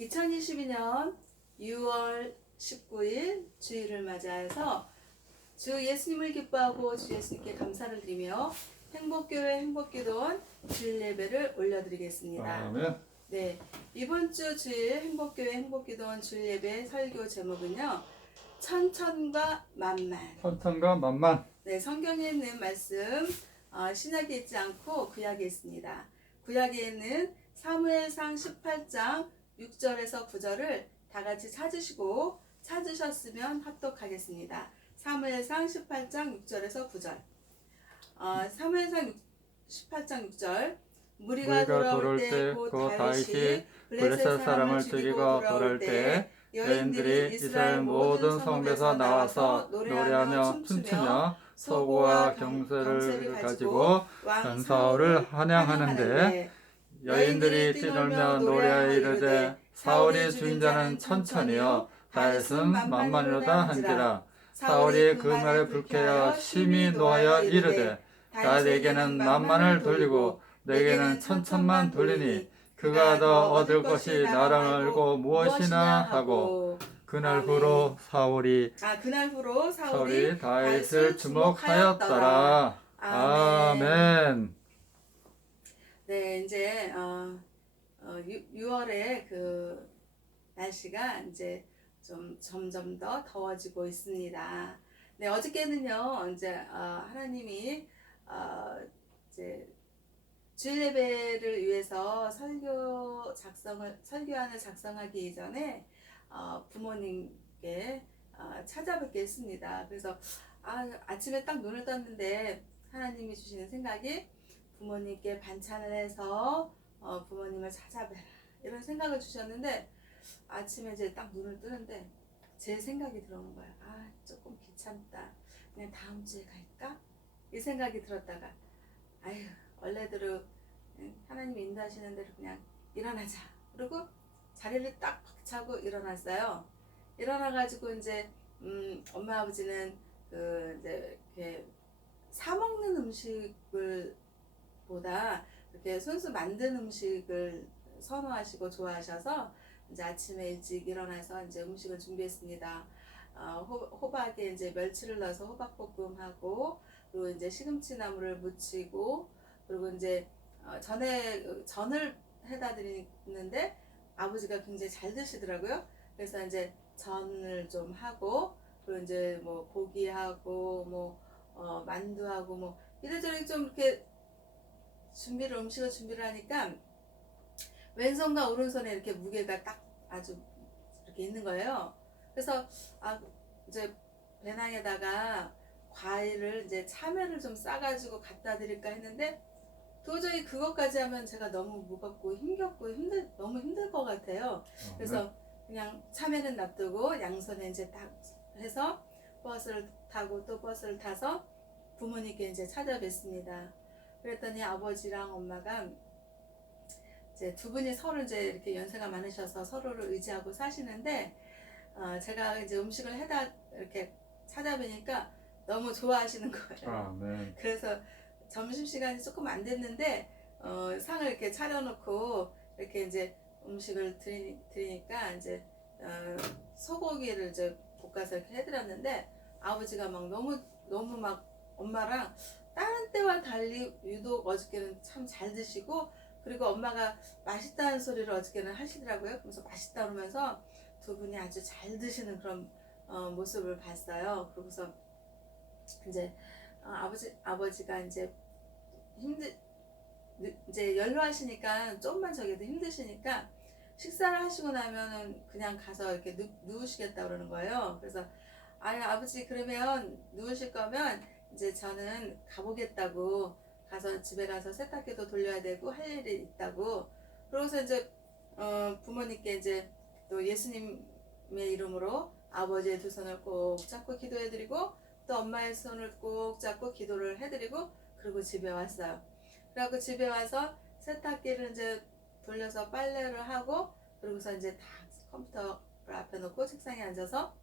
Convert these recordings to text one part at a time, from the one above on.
2022년 6월 19일 주일을 맞이해서 주 예수님을 기뻐하고 주 예수님께 감사를 드리며 행복교회 행복기도원 주일 예배를 올려드리겠습니다. 아멘. 네, 이번 주 주일 행복교회 행복기도원 주일 예배 설교 제목은요, 천천과 만만. 천천과 만만. 네, 성경에 있는 말씀 신약에 있지 않고 구약에 있습니다. 구약에 있는 사무엘상 18장 6절에서 9절을 다 같이 찾으시고 찾으셨으면 합독하겠습니다. 사무엘상 18장 6절에서 9절. 사무엘상 18장 6절. 무리가 돌아올 때 곧 다윗이 블레셋 사람을 죽이고 돌아올 때 여인들이 이스라엘 모든 성읍에서 나와서 노래하며 춤추며 서고와 경세를 가지고 전 사울을 환영하는데 여인들이 뛰놀며 노래하여 이르되 사울이 주인자는 천천히요 다윗은 만만이로다 한지라. 사울이 그 말에 불쾌하여 심히 노하여 이르되 다윗에게는 만만을 돌리고 내게는 천천만 돌리니 그가 더 얻을 것이 나라 말고 무엇이나 하고 그날 후로 사울이 다윗을 주목하였더라. 아멘. 네, 이제 6월에 그 날씨가 이제 좀 점점 더 더워지고 있습니다. 네, 어저께는요, 이제 하나님이 이제 주일 예배를 위해서 설교안을 작성하기 이전에 부모님께 찾아뵙게 했습니다. 그래서 아침에 딱 눈을 떴는데 하나님이 주시는 생각이 부모님께 반찬을 해서 부모님을 찾아뵈라 이런 생각을 주셨는데, 아침에 이제 딱 눈을 뜨는데 제 생각이 들어오는 거예요. 조금 귀찮다, 그냥 다음 주에 갈까? 이 생각이 들었다가 원래대로 하나님이 인도하시는 대로 그냥 일어나자. 그리고 자리를 딱 박차고 일어났어요. 일어나가지고 이제 엄마 아버지는 이제 이렇게 사 먹는 음식을 보다 이렇게 손수 만든 음식을 선호하시고 좋아하셔서 이제 아침에 일찍 일어나서 이제 음식을 준비했습니다. 호박에 이제 멸치를 넣어서 호박볶음하고, 그리고 이제 시금치 나물을 무치고, 그리고 이제 전을 해다 드리는데 아버지가 굉장히 잘 드시더라고요. 그래서 이제 전을 좀 하고, 그리고 이제 뭐 고기하고 뭐 만두하고 뭐 이래저래 좀 이렇게 음식을 준비를 하니까 왼손과 오른손에 이렇게 무게가 딱 아주 이렇게 있는 거예요. 그래서 이제 배낭에다가 과일을 이제 참외를 좀 싸가지고 갖다 드릴까 했는데 도저히 그것까지 하면 제가 너무 무겁고 힘겹고 너무 힘들 것 같아요. 그래서 그냥 참외는 놔두고 양손에 이제 딱 해서 버스를 타고 또 버스를 타서 부모님께 이제 찾아뵙습니다. 그랬더니 아버지랑 엄마가 이제 두 분이 서로 이제 이렇게 연세가 많으셔서 서로를 의지하고 사시는데, 제가 이제 음식을 해다 이렇게 찾아뵈니까 너무 좋아하시는 거예요. 네. 그래서 점심시간이 조금 안 됐는데 상을 이렇게 차려놓고 이렇게 이제 음식을 드리니까 이제 소고기를 이제 볶아서 이렇게 해드렸는데, 아버지가 막 너무 막 엄마랑 다른 때와 달리 유독 어저께는 참 잘 드시고, 그리고 엄마가 맛있다는 소리를 어저께는 하시더라고요. 그래서 맛있다 그러면서 두 분이 아주 잘 드시는 그런 모습을 봤어요. 그러고서 이제 아버지가 이제 이제 연로하시니까 조금만 저기도 힘드시니까 식사를 하시고 나면은 그냥 가서 이렇게 누우시겠다 그러는 거예요. 그래서 아버지 그러면 누우실 거면 이제 저는 가보겠다고, 가서 집에 가서 세탁기도 돌려야 되고 할 일이 있다고. 그러고서 이제 부모님께 이제 또 예수님의 이름으로 아버지의 두 손을 꼭 잡고 기도해드리고, 또 엄마의 손을 꼭 잡고 기도를 해드리고, 그리고 집에 왔어요. 그리고 집에 와서 세탁기를 이제 돌려서 빨래를 하고, 그러고서 이제 다 컴퓨터를 앞에 놓고 책상에 앉아서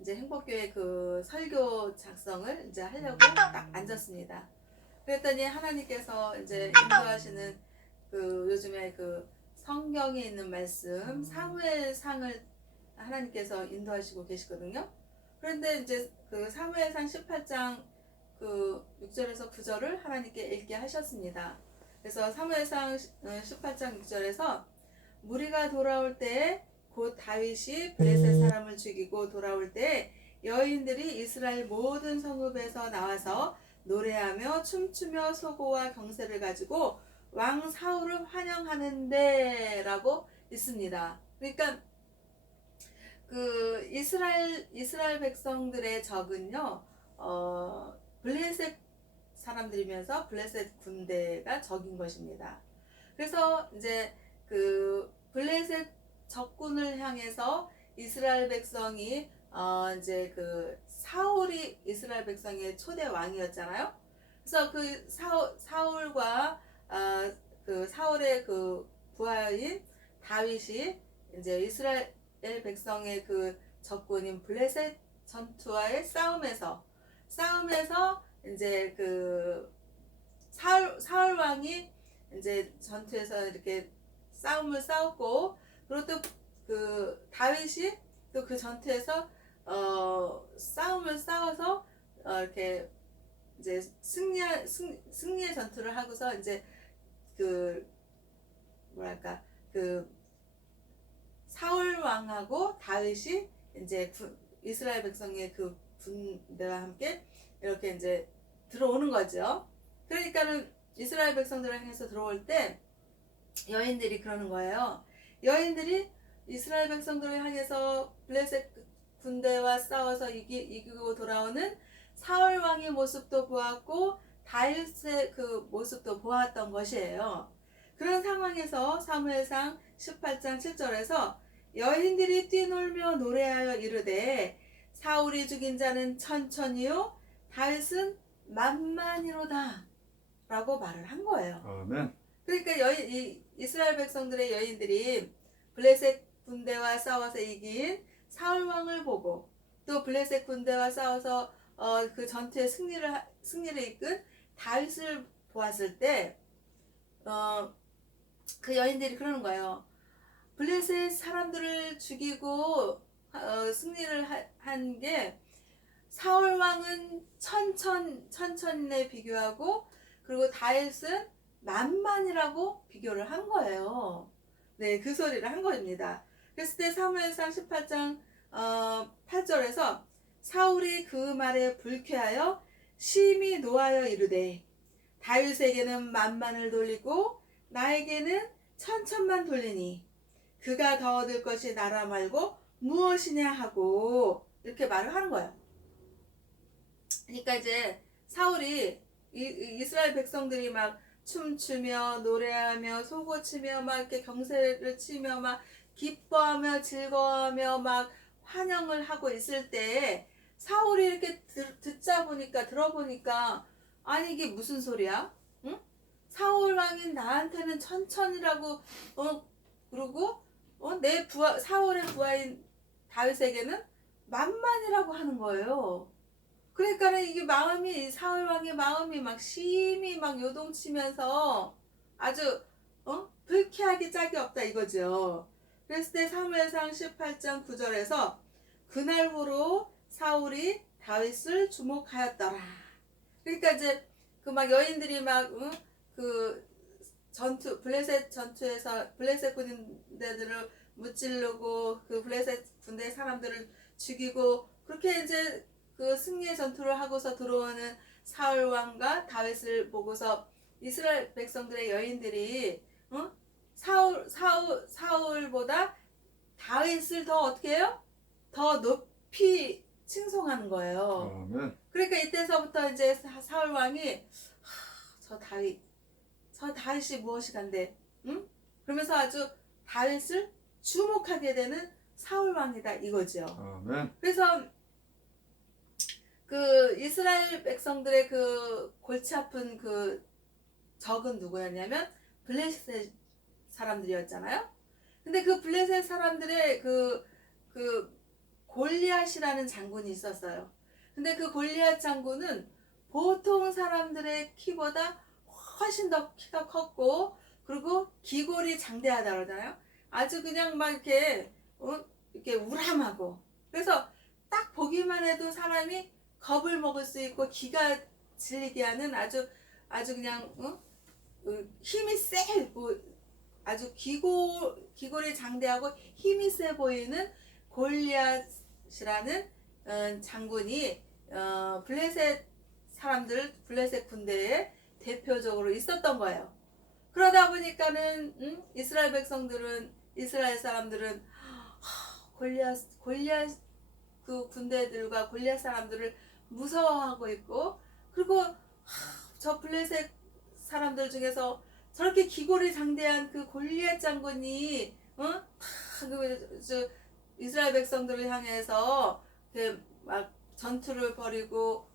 이제 행복교회 그 설교 작성을 이제 하려고 딱 앉았습니다. 그랬더니 하나님께서 이제 인도하시는 그 요즘에 그 성경에 있는 말씀 사무엘상을 하나님께서 인도하시고 계시거든요. 그런데 이제 그 사무엘상 18장 그 6절에서 9절을 하나님께 읽게 하셨습니다. 그래서 사무엘상 18장 6절에서 무리가 돌아올 때에 곧 다윗이 블레셋 사람을 죽이고 돌아올 때 여인들이 이스라엘 모든 성읍에서 나와서 노래하며 춤추며 소고와 경세를 가지고 왕 사울을 환영하는데 라고 있습니다. 그러니까 그 이스라엘 백성들의 적은요, 블레셋 사람들이면서 블레셋 군대가 적인 것입니다. 그래서 이제 그 블레셋 적군을 향해서 이스라엘 백성이 이제 그 사울이 이스라엘 백성의 초대 왕이었잖아요. 그래서 그 사울과 그 사울의 그 부하인 다윗이 이제 이스라엘 백성의 그 적군인 블레셋 전투와의 싸움에서 이제 그 사울 왕이 이제 전투에서 이렇게 싸움을 싸웠고, 그리고 또 그 다윗이 또 그 전투에서 싸움을 싸워서 이렇게 이제 승리의 전투를 하고서 이제 그 뭐랄까 그 사울 왕하고 다윗이 이제 이스라엘 백성의 그 군대와 함께 이렇게 이제 들어오는 거죠. 그러니까는 이스라엘 백성들을 향해서 들어올 때 여인들이 그러는 거예요. 여인들이 이스라엘 백성들을 향해서 블레셋 군대와 싸워서 이기고 돌아오는 사울 왕의 모습도 보았고 다윗의 그 모습도 보았던 것이에요. 그런 상황에서 사무엘상 18장 7절에서 여인들이 뛰놀며 노래하여 이르되 사울이 죽인 자는 천천히요 다윗은 만만이로다 라고 말을 한 거예요. 아멘. 그러니까 이스라엘 백성들의 여인들이 블레셋 군대와 싸워서 이긴 사울 왕을 보고 또 블레셋 군대와 싸워서 그 전투에 승리를 이끈 다윗을 보았을 때 그 여인들이 그러는 거예요. 블레셋 사람들을 죽이고 승리를 한 게 사울 왕은 천천에 비교하고, 그리고 다윗은 만만이라고 비교를 한 거예요. 네, 그 소리를 한 겁니다. 그랬을 때 사무엘상 18장 8절에서 사울이 그 말에 불쾌하여 심히 노하여 이르되 다윗에게는 만만을 돌리고 나에게는 천천만 돌리니 그가 더 얻을 것이 나라 말고 무엇이냐 하고 이렇게 말을 하는 거예요. 그러니까 이제 사울이 이스라엘 백성들이 막 춤추며 노래하며 소고치며 막 이렇게 경세를 치며 막 기뻐하며 즐거워하며 막 환영을 하고 있을 때 사울이 이렇게 들어보니까 아니 이게 무슨 소리야? 응? 사울 왕인 나한테는 천천이라고 그러고 사울의 부하인 다윗에게는 만만이라고 하는 거예요. 그러니까 이게 사울 왕의 마음이 막 심히 막 요동치면서 아주 불쾌하기 짝이 없다 이거죠. 그랬을 때 사무엘상 18장 9절에서 그날부로 사울이 다윗을 주목하였더라. 그러니까 이제 그 막 여인들이 막 그 블레셋 전투에서 블레셋 군대들을 무찌르고 그 블레셋 군대 사람들을 죽이고 그렇게 이제 그 승리의 전투를 하고서 들어오는 사울 왕과 다윗을 보고서 이스라엘 백성들의 여인들이 사울보다 다윗을 더 어떻게 해요? 더 높이 칭송하는 거예요. 아멘. 그러니까 이때서부터 이제 사울 왕이 저 다윗이 무엇이간데, 응? 그러면서 아주 다윗을 주목하게 되는 사울 왕이다 이거죠. 아멘. 그래서 그 이스라엘 백성들의 그 골치 아픈 그 적은 누구였냐면 블레셋 사람들이었잖아요. 근데 그 블레셋 사람들의 그 골리앗이라는 장군이 있었어요. 근데 그 골리앗 장군은 보통 사람들의 키보다 훨씬 더 키가 컸고, 그리고 기골이 장대하다 그러잖아요. 아주 그냥 막 이렇게 이렇게 우람하고, 그래서 딱 보기만 해도 사람이 겁을 먹을 수 있고 기가 질리게 하는 아주 그냥 힘이 세고 아주 기골이 장대하고 힘이 세 보이는 골리앗이라는 장군이 블레셋 군대에 대표적으로 있었던 거예요. 그러다 보니까는 이스라엘 사람들은 골리앗 그 군대들과 골리앗 사람들을 무서워하고 있고, 그리고 저 블레셋 사람들 중에서 저렇게 기골이 장대한 그 골리앗 장군이 이스라엘 백성들을 향해서 막 전투를 벌이고,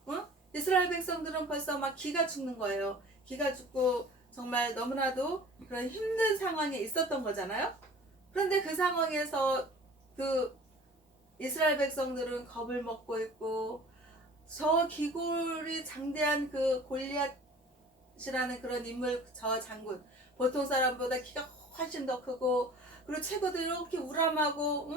이스라엘 백성들은 벌써 막 기가 죽는 거예요. 기가 죽고 정말 너무나도 그런 힘든 상황에 있었던 거잖아요. 그런데 그 상황에서 그 이스라엘 백성들은 겁을 먹고 있고, 저 기골이 장대한 그 골리앗이라는 그런 인물, 저 장군, 보통 사람보다 키가 훨씬 더 크고, 그리고 체구도 이렇게 우람하고,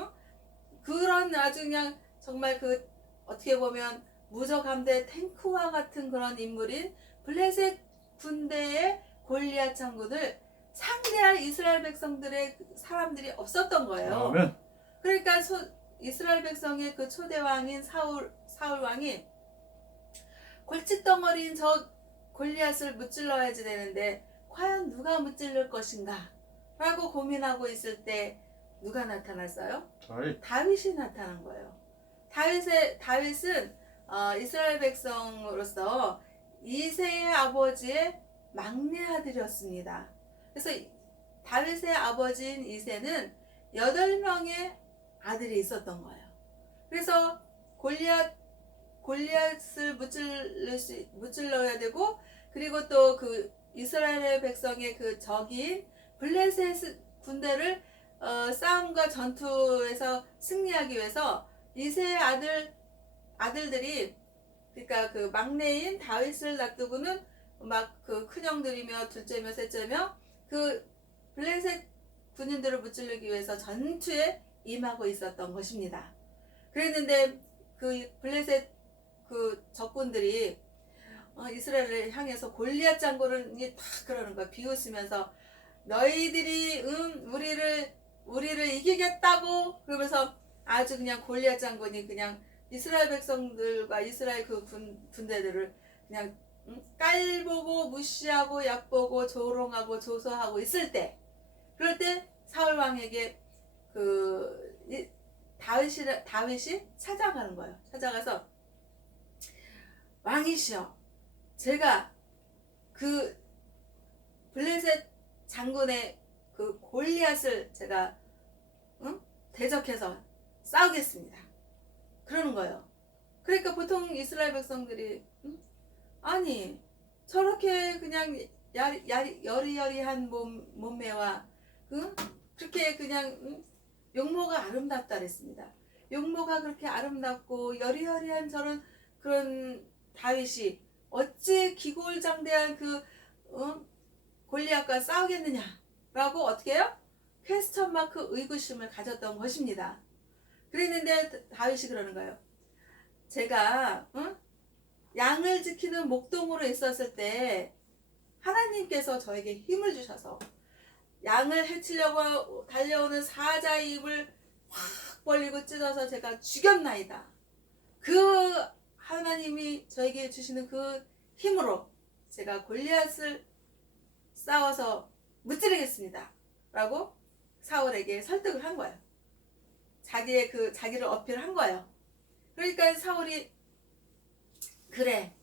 그런 아주 그냥 정말 그 어떻게 보면 무적함대 탱크와 같은 그런 인물인 블레셋 군대의 골리앗 장군을 상대할 이스라엘 백성들의 사람들이 없었던 거예요. 아멘. 그러니까 이스라엘 백성의 그 초대왕인 사울 왕이 골칫덩어리인 저 골리앗을 무찔러야지 되는데 과연 누가 무찔릴 것인가 라고 고민하고 있을 때 누가 나타났어요? 다윗이 나타난 거예요. 다윗은 이스라엘 백성으로서 이새의 아버지의 막내 아들이었습니다. 그래서 다윗의 아버지인 이새는 8명의 아들이 있었던 거예요. 그래서 골리앗을 무찔러야 되고, 그리고 또 그 이스라엘 백성의 그 적인 블레셋 군대를 싸움과 전투에서 승리하기 위해서 이새의 아들들이, 그러니까 그 막내인 다윗을 놔두고는 막 그 큰형들이며 둘째며 셋째며 그 블레셋 군인들을 무찌르기 위해서 전투에 임하고 있었던 것입니다. 그랬는데 그 블레셋 그 적군들이 이스라엘을 향해서 골리앗 장군이 딱 그러는 거야. 비웃으면서 너희들이 우리를 이기겠다고, 그러면서 아주 그냥 골리앗 장군이 그냥 이스라엘 백성들과 이스라엘 그 군대들을 그냥 깔보고 무시하고 얕보고 조롱하고 조소하고 있을 때, 그럴 때 사울 왕에게 다윗이 찾아가는 거예요. 찾아가서 왕이시여, 제가 그 블레셋 장군의 그 골리앗을 제가 대적해서 싸우겠습니다. 그러는 거예요. 그러니까 보통 이스라엘 백성들이 아니 저렇게 그냥 여리여리한 몸매와 그렇게 그냥 용모가 아름답다 그랬습니다. 용모가 그렇게 아름답고 여리여리한 그런 다윗이 어찌 기골장대한 그 골리앗과 싸우겠느냐라고 어떻게 해요? 퀘스천 마크 의구심을 가졌던 것입니다. 그랬는데 다윗이 그러는 거예요. 제가 양을 지키는 목동으로 있었을 때 하나님께서 저에게 힘을 주셔서 양을 해치려고 달려오는 사자의 입을 확 벌리고 찢어서 제가 죽였나이다. 그 하나님이 저에게 주시는 그 힘으로 제가 골리앗을 싸워서 무찌르겠습니다 라고 사울에게 설득을 한 거예요. 자기를 어필한 거예요. 그러니까 사울이 그래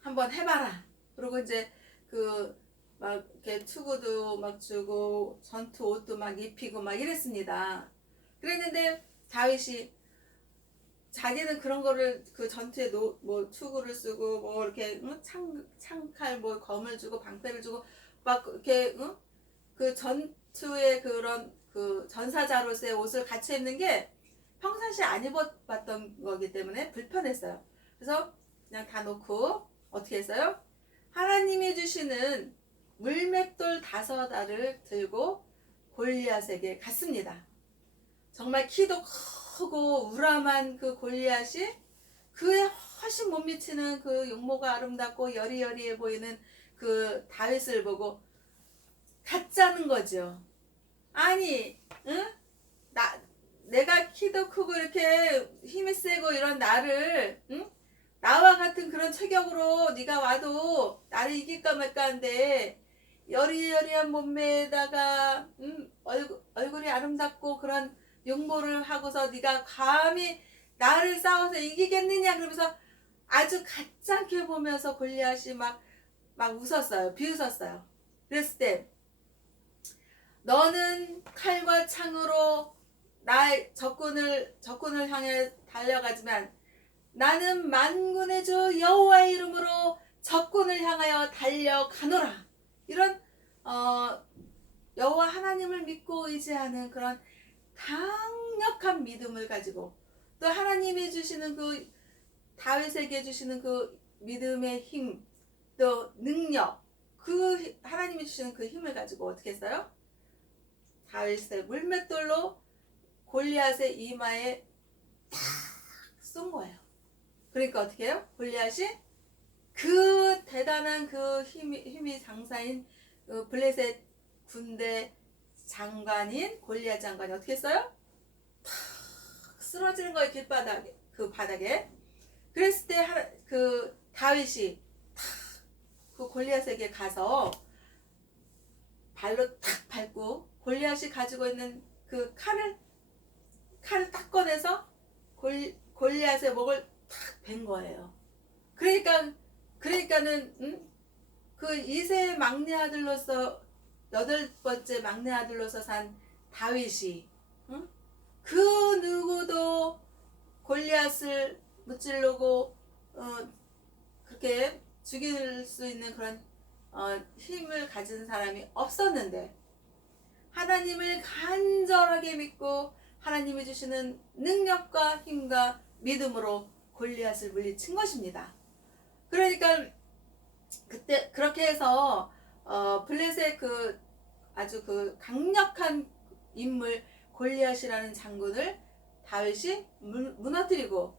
한번 해봐라. 그리고 이제 막 이렇게 투구도 막 주고 전투 옷도 막 입히고 막 이랬습니다. 그랬는데 다윗이 자기는 그런 거를 그 전투에 뭐 투구를 쓰고 뭐 이렇게 창칼 뭐 검을 주고 방패를 주고 막 이렇게 그 전투에 그런 그 전사자로서의 옷을 같이 입는 게 평상시에 안 입어봤던 거기 때문에 불편했어요. 그래서 그냥 다 놓고 어떻게 했어요? 하나님이 주시는 물맷돌 5알을 들고 골리앗에게 갔습니다. 정말 키도 크고 우람한 그 골리앗이 그에 훨씬 못 미치는 그 용모가 아름답고 여리여리해 보이는 그 다윗을 보고 가짜는 거죠. 아니, 응? 내가 키도 크고 이렇게 힘이 세고 이런 나를, 응? 나와 같은 그런 체격으로 네가 와도 나를 이길까 말까 한데 여리여리한 몸매에다가 얼굴이 아름답고 그런 용모를 하고서 네가 감히 나를 싸워서 이기겠느냐 그러면서 아주 가짜게 보면서 골리앗이 막 웃었어요. 비웃었어요. 그랬을 때 너는 칼과 창으로 나의 적군을 향해 달려가지만 나는 만군의 주 여호와의 이름으로 적군을 향하여 달려가노라. 이런 여호와 하나님을 믿고 의지하는 그런 강력한 믿음을 가지고 또 하나님이 주시는 그 다윗에게 주시는 그 믿음의 힘, 또 능력, 그 하나님이 주시는 그 힘을 가지고 어떻게 했어요? 다윗의 물맷돌로 골리앗의 이마에 탁 쏜 거예요. 그러니까 어떻게 해요? 골리앗이 그 대단한 그 힘이 장사인 그 블레셋 군대 장관인 골리앗 장관이 어떻게 했어요? 탁 쓰러지는 거예요. 길바닥에, 그 바닥에. 그랬을 때 그 다윗이 탁 그 골리앗에게 가서 발로 탁 밟고 골리앗이 가지고 있는 그 칼을 딱 꺼내서 골리앗의 목을 탁 벤 거예요. 그러니까는 그 이세의 막내 아들로서 8번째 막내 아들로서 산 다윗이 그 누구도 골리앗을 무찌르고 그렇게 죽일 수 있는 그런 힘을 가진 사람이 없었는데 하나님을 간절하게 믿고 하나님이 주시는 능력과 힘과 믿음으로 골리앗을 물리친 것입니다. 그러니까 그때 그렇게 해서 블레셋 그 아주 그 강력한 인물 골리앗이라는 장군을 다윗이 무너뜨리고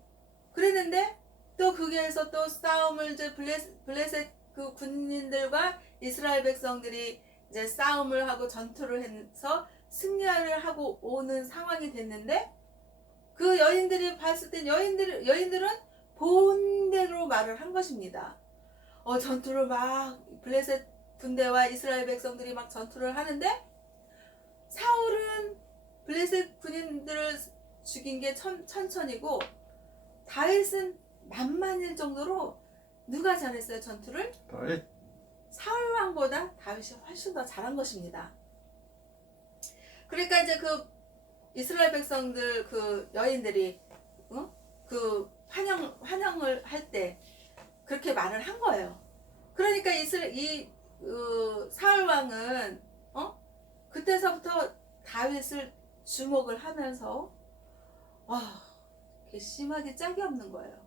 그랬는데 또 거기에서 또 싸움을 이제 블레셋 그 군인들과 이스라엘 백성들이 이제 싸움을 하고 전투를 해서 승리를 하고 오는 상황이 됐는데 그 여인들이 봤을 땐 여인들은 본대로 말을 한 것입니다. 전투를 막 블레셋 군대와 이스라엘 백성들이 막 전투를 하는데 사울은 블레셋 군인들을 죽인 게 천천이고 다윗은 만만일 정도로 누가 잘했어요 전투를? 다윗. 사울 왕보다 다윗이 훨씬 더 잘한 것입니다. 그러니까 이제 그 이스라엘 백성들 그 여인들이 그 환영을 할 때 그렇게 말을 한 거예요. 그러니까 사울 왕은 그때서부터 다윗을 주목을 하면서 괘씸하게 짝이 없는 거예요.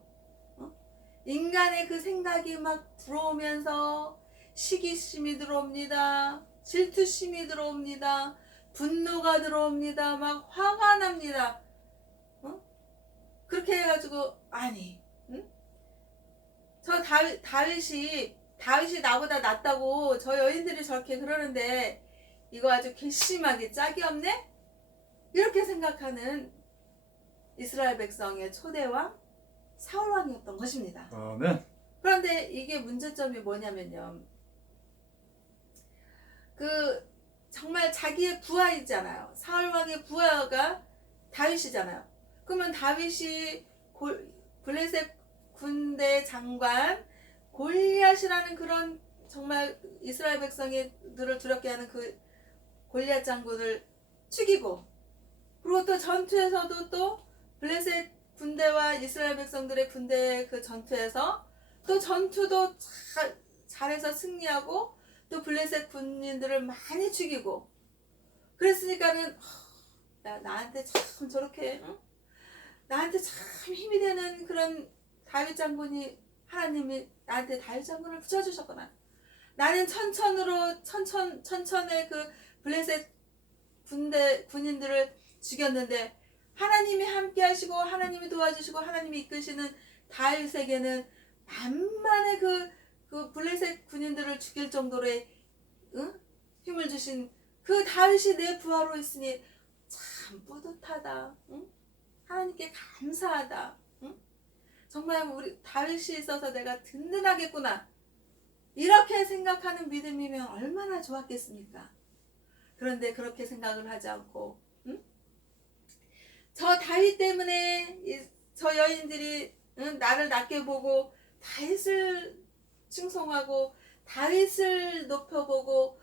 인간의 그 생각이 막 들어오면서 시기심이 들어옵니다. 질투심이 들어옵니다. 분노가 들어옵니다. 막 화가 납니다. 그렇게 해가지고 저 다윗이 나보다 낫다고 저 여인들이 저렇게 그러는데 이거 아주 괘씸하게 짝이 없네? 이렇게 생각하는 이스라엘 백성의 초대왕 사울왕이었던 것입니다. 아멘. 그런데 이게 문제점이 뭐냐면요. 그 정말 자기의 부하이잖아요. 사울왕의 부하가 다윗이잖아요. 그러면 다윗이 블레셋 군대 장관 골리앗이라는 그런 정말 이스라엘 백성들을 두렵게 하는 그 골리앗 장군을 죽이고 그리고 또 전투에서도 또 블레셋 군대와 이스라엘 백성들의 군대 그 전투에서 또 전투도 잘해서 승리하고 또 블레셋 군인들을 많이 죽이고 그랬으니까는 나한테 참 저렇게 나한테 참 힘이 되는 그런 다윗 장군이 하나님이 나한테 다윗 장군을 붙여주셨구나. 나는 천천의 그 블레셋 군인들을 죽였는데 하나님이 함께 하시고 하나님이 도와주시고 하나님이 이끄시는 다윗에게는 만만의 그 블레셋 군인들을 죽일 정도로의 힘을 주신 그 다윗이 내 부하로 있으니 참 뿌듯하다. 하나님께 감사하다. 정말 우리 다윗이 있어서 내가 든든하겠구나. 이렇게 생각하는 믿음이면 얼마나 좋았겠습니까? 그런데 그렇게 생각을 하지 않고 저 다윗 때문에 저 여인들이 나를 낮게 보고 다윗을 칭송하고 다윗을 높여보고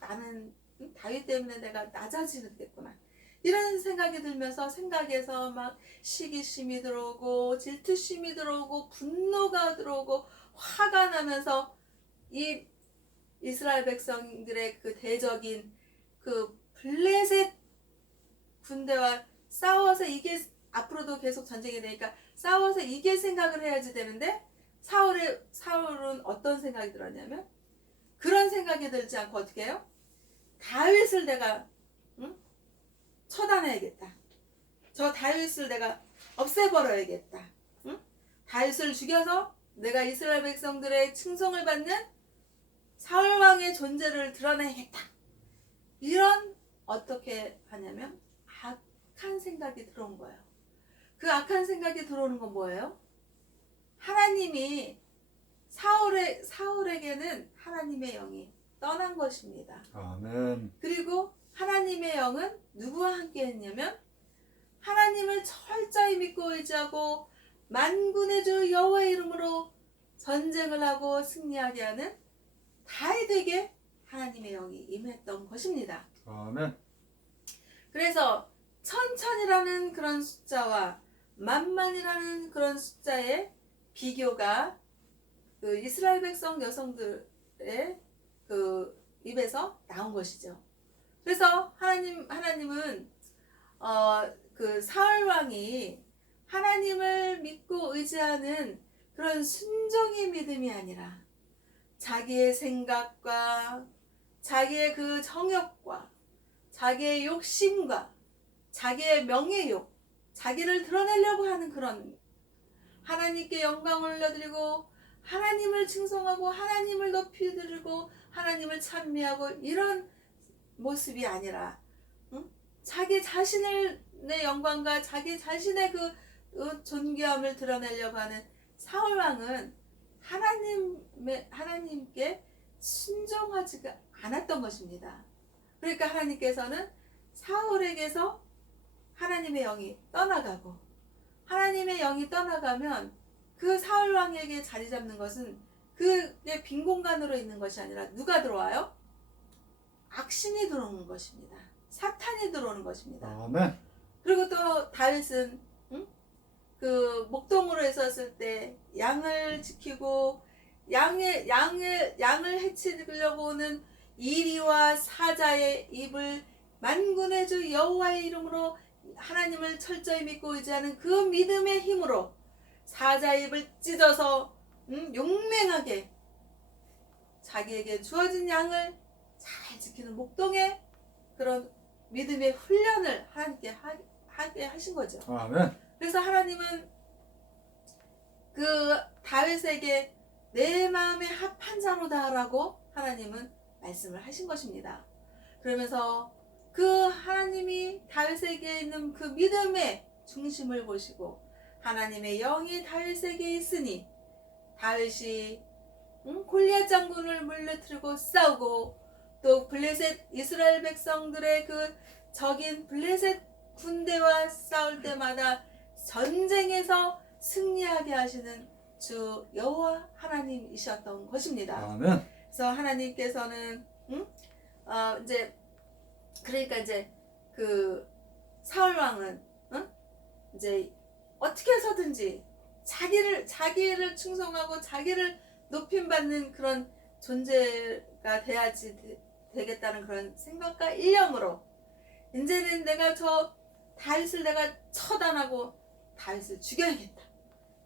나는 다윗 때문에 내가 낮아지겠구나 이런 생각이 들면서 생각에서 막 시기심이 들어오고 질투심이 들어오고 분노가 들어오고 화가 나면서 이 이스라엘 백성들의 그 대적인 그 블레셋 군대와 싸워서 이게 앞으로도 계속 전쟁이 되니까 싸워서 이길 생각을 해야지 되는데 사울은 어떤 생각이 들었냐면 그런 생각이 들지 않고 어떻게 해요? 다윗을 내가 처단해야겠다. 저 다윗을 내가 없애버려야겠다. 다윗을 죽여서 내가 이스라엘 백성들의 칭송을 받는 사울왕의 존재를 드러내야겠다. 이런 어떻게 하냐면 악한 생각이 들어온 거예요. 그 악한 생각이 들어오는 건 뭐예요? 하나님이 사울에게는 하나님의 영이 떠난 것입니다. 아멘. 그리고 하나님의 영은 누구와 함께 했냐면 하나님을 철저히 믿고 의지하고 만군의 주 여호와의 이름으로 전쟁을 하고 승리하게 하는 다윗에게 하나님의 영이 임했던 것입니다. 아멘. 그래서 천천이라는 그런 숫자와 만만이라는 그런 숫자의 비교가 그 이스라엘 백성 여성들의 그 입에서 나온 것이죠. 그래서 하나님은 그 사울 왕이 하나님을 믿고 의지하는 그런 순종의 믿음이 아니라 자기의 생각과 자기의 그 정욕과 자기의 욕심과 자기의 명예욕, 자기를 드러내려고 하는 그런 하나님께 영광을 올려드리고 하나님을 칭송하고 하나님을 높이 드리고 하나님을 찬미하고 이런 모습이 아니라 자기 자신을 내 영광과 자기 자신의 그 존귀함을 드러내려고 하는 사울왕은 하나님께 순종하지가 않았던 것입니다. 그러니까 하나님께서는 사울에게서 하나님의 영이 떠나가고 하나님의 영이 떠나가면 그 사울왕에게 자리 잡는 것은 그게 빈 공간으로 있는 것이 아니라 누가 들어와요? 악신이 들어오는 것입니다. 사탄이 들어오는 것입니다. 아멘. 그리고 또 다윗은 그 목동으로 있었을 때 양을 지키고 양을 해치려고 오는 이리와 사자의 입을 만군의 주 여호와의 이름으로 하나님을 철저히 믿고 의지하는 그 믿음의 힘으로 사자의 입을 찢어서 용맹하게 자기에게 주어진 양을 잘 지키는 목동의 그런 믿음의 훈련을 하나님께 하게 하신 거죠. 아멘. 그래서 하나님은 그 다윗에게 내 마음에 합한 자로다라고 하나님은 말씀을 하신 것입니다. 그러면서 그 하나님이 다윗에게 있는 그 믿음의 중심을 보시고 하나님의 영이 다윗에게 있으니 다윗이 골리앗 장군을 물리치고 싸우고 또 블레셋 이스라엘 백성들의 그 적인 블레셋 군대와 싸울 때마다 전쟁에서 승리하게 하시는 주 여호와 하나님이셨던 것입니다. 아멘. 그래서 하나님께서는 이제 그러니까 이제 그 사울 왕은 이제 어떻게 해서든지 자기를 충성하고 자기를 높임 받는 그런 존재가 되겠다는 그런 생각과 일념으로 이제는 내가 저 다윗을 내가 처단하고 다윗을 죽여야겠다.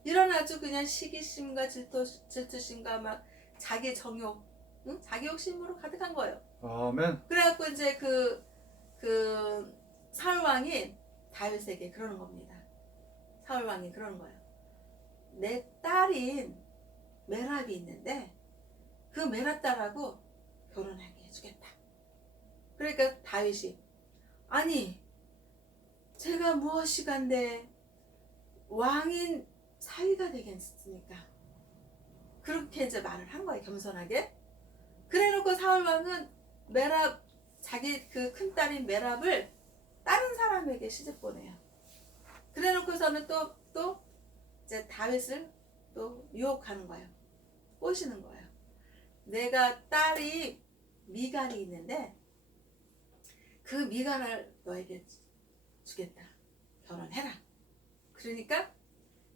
이런 아주 그냥 시기심과 질투심과 막 자기 정욕 응? 자기 욕심으로 가득한 거예요. 아멘. 그래갖고 이제 그 사울 왕이 다윗에게 그러는 겁니다. 사울 왕이 그러는 거예요. 내 딸인 메랍이 있는데 그 메랍 딸하고 결혼하게 해주겠다. 그러니까 다윗이 아니 제가 무엇이간데 왕인 사위가 되겠습니까? 그렇게 이제 말을 한 거예요. 겸손하게. 그래놓고 사울 왕은 메랍 자기 그 큰딸인 메랍을 다른 사람에게 시집 보내요. 그래놓고서는 또 이제 다윗을 또 유혹하는 거예요. 꼬시는 거예요. 내가 딸이 미갈이 있는데 그 미갈을 너에게 주겠다. 결혼해라. 그러니까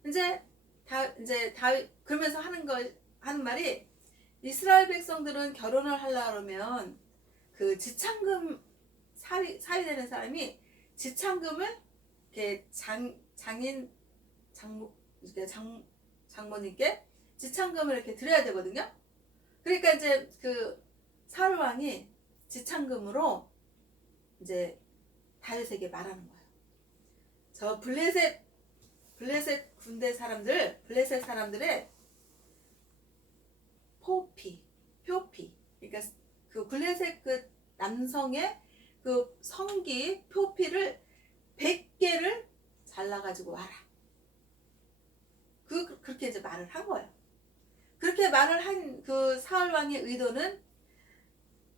이제 다윗 그러면서 하는 말이 이스라엘 백성들은 결혼을 하려 그러면 그 지창금 사위 되는 사람이 지창금을 이렇게 장모님께 지창금을 이렇게 드려야 되거든요. 그러니까 이제 그 사울 왕이 지창금으로 이제 다윗에게 말하는 거예요. 저 블레셋 군대 사람들, 블레셋 사람들의 표피, 그러니까 그 블레셋 그 남성의 그 성기 표피를 100개를 잘라가지고 와라. 그렇게 이제 말을 한 거예요. 그렇게 말을 한 그 사울 왕의 의도는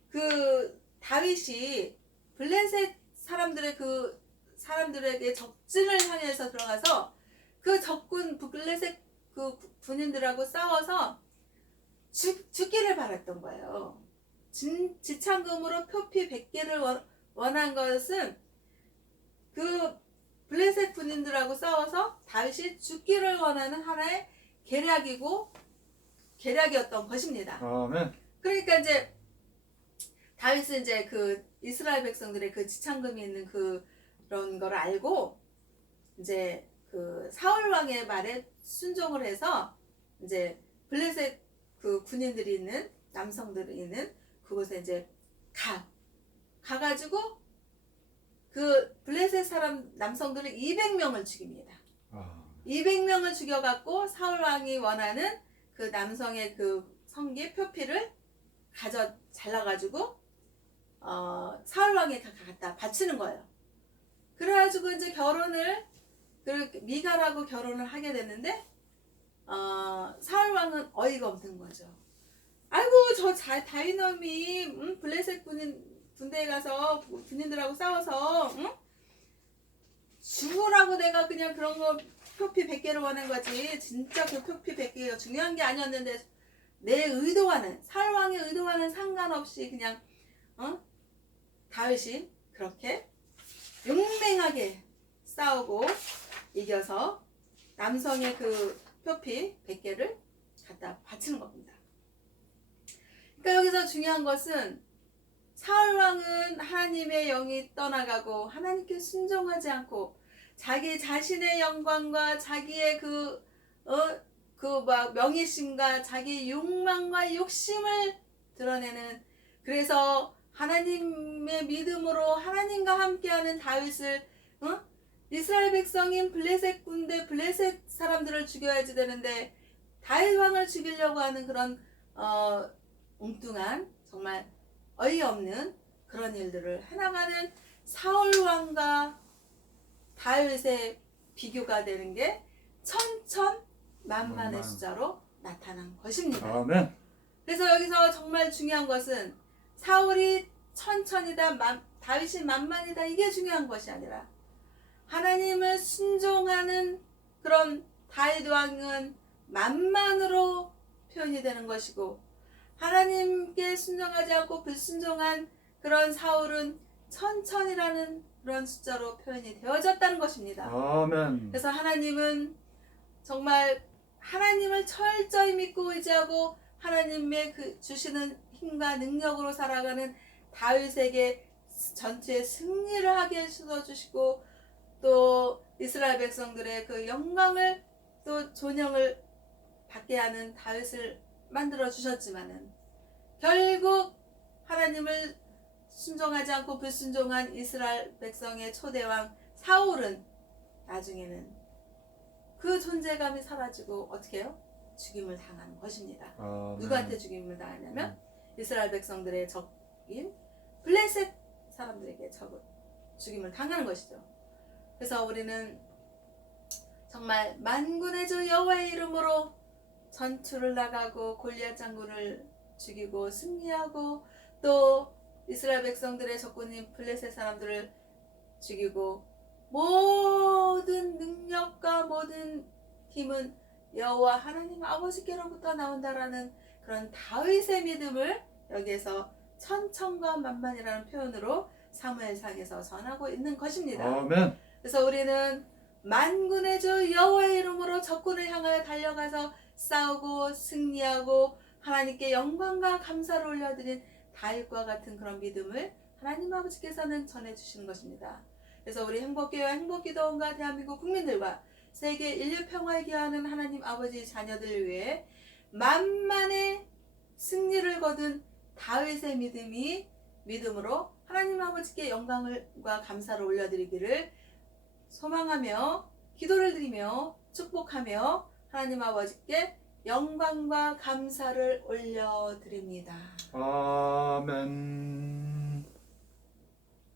그 다윗이 블레셋 사람들에게 적진을 향해서 들어가서 그 적군 블레셋 그 군인들하고 싸워서 죽기를 바랐던 거예요. 지창금으로 표피 100개를 원한 것은 그 블레셋 군인들하고 싸워서 다윗이 죽기를 원하는 하나의 계략이었던 것입니다. 아멘. 그러니까 이제 다윗은 이제 그 이스라엘 백성들의 그 지창금이 있는 그런 걸 알고 이제 그 사울 왕의 말에 순종을 해서 이제 블레셋 그 군인들이 있는 남성들이 있는 그곳에 이제 가가지고 그 블레셋 사람 남성들을 200명을 죽입니다. 200명을 죽여갖고 사울 왕이 원하는 그 남성의 그 성기 표피를 잘라가지고 사울 왕에 갖다 바치는 거예요. 그래가지고 이제 미갈하고 결혼을 하게 됐는데 사울 왕은 어이가 없는 거죠. 아이고 저 다윗놈이 블레셋 군대에 가서 군인들하고 싸워서 죽으라고 내가 그냥 그런 거 표피 100개를 원한 거지. 진짜 그 표피 100개가 중요한 게 아니었는데 내 의도와는 사울 왕의 의도와는 상관없이 그냥 다윗이 그렇게 용맹하게 싸우고 이겨서 남성의 그 표피 100개를 갖다 바치는 겁니다. 그러니까 여기서 중요한 것은 사울 왕은 하나님의 영이 떠나가고 하나님께 순종하지 않고 자기 자신의 영광과 자기의 명예심과 자기 욕망과 욕심을 드러내는, 그래서 하나님의 믿음으로 하나님과 함께하는 다윗을 이스라엘 백성인 블레셋 군대 블레셋 사람들을 죽여야지 되는데 다윗 왕을 죽이려고 하는 그런 엉뚱한 정말 어이없는 그런 일들을 해나가는 사울 왕과 다윗의 비교가 되는 게 천천만만의 숫자로 나타난 것입니다. 아멘. 그래서 여기서 정말 중요한 것은 사울이 천천이다, 다윗이 만만이다, 이게 중요한 것이 아니라 하나님을 순종하는 그런 다윗 왕은 만만으로 표현이 되는 것이고, 하나님께 순종하지 않고 불순종한 그런 사울은 천천이라는 그런 숫자로 표현이 되어졌다는 것입니다. 아멘. 그래서 하나님은 정말 하나님을 철저히 믿고 의지하고 하나님의 그 주시는 힘과 능력으로 살아가는 다윗에게 전투에 승리를 하게 해주시고, 또 이스라엘 백성들의 그 영광을 또 존영을 받게 하는 다윗을 만들어 주셨지만은 결국 하나님을 순종하지 않고 불순종한 이스라엘 백성의 초대왕 사울은 나중에는 그 존재감이 사라지고 어떻게 해요? 죽임을 당하는 것입니다. 누구한테 죽임을 당하냐면 이스라엘 백성들의 적인 블레셋 사람들에게 죽임을 당하는 것이죠. 그래서 우리는 정말 만군의 주 여호와의 이름으로 전투를 나가고 골리앗 장군을 죽이고 승리하고 또 이스라엘 백성들의 적군인 블레셋 사람들을 죽이고 모든 능력과 모든 힘은 여호와 하나님 아버지께로부터 나온다라는 그런 다윗의 믿음을 여기에서 천천과 만만이라는 표현으로 사무엘상에서 전하고 있는 것입니다. 아멘. 그래서 우리는 만군의 주 여호와의 이름으로 적군을 향하여 달려가서 싸우고 승리하고 하나님께 영광과 감사를 올려드린 다윗과 같은 그런 믿음을 하나님 아버지께서는 전해주시는 것입니다. 그래서 우리 행복교회와 행복기도원과 대한민국 국민들과 세계 인류 평화에 기여하는 하나님 아버지 자녀들을 위해 만만의 승리를 거둔 다윗의 믿음으로 하나님 아버지께 영광과 감사를 올려드리기를 소망하며 기도를 드리며 축복하며 하나님 아버지께 영광과 감사를 올려드립니다. 아멘.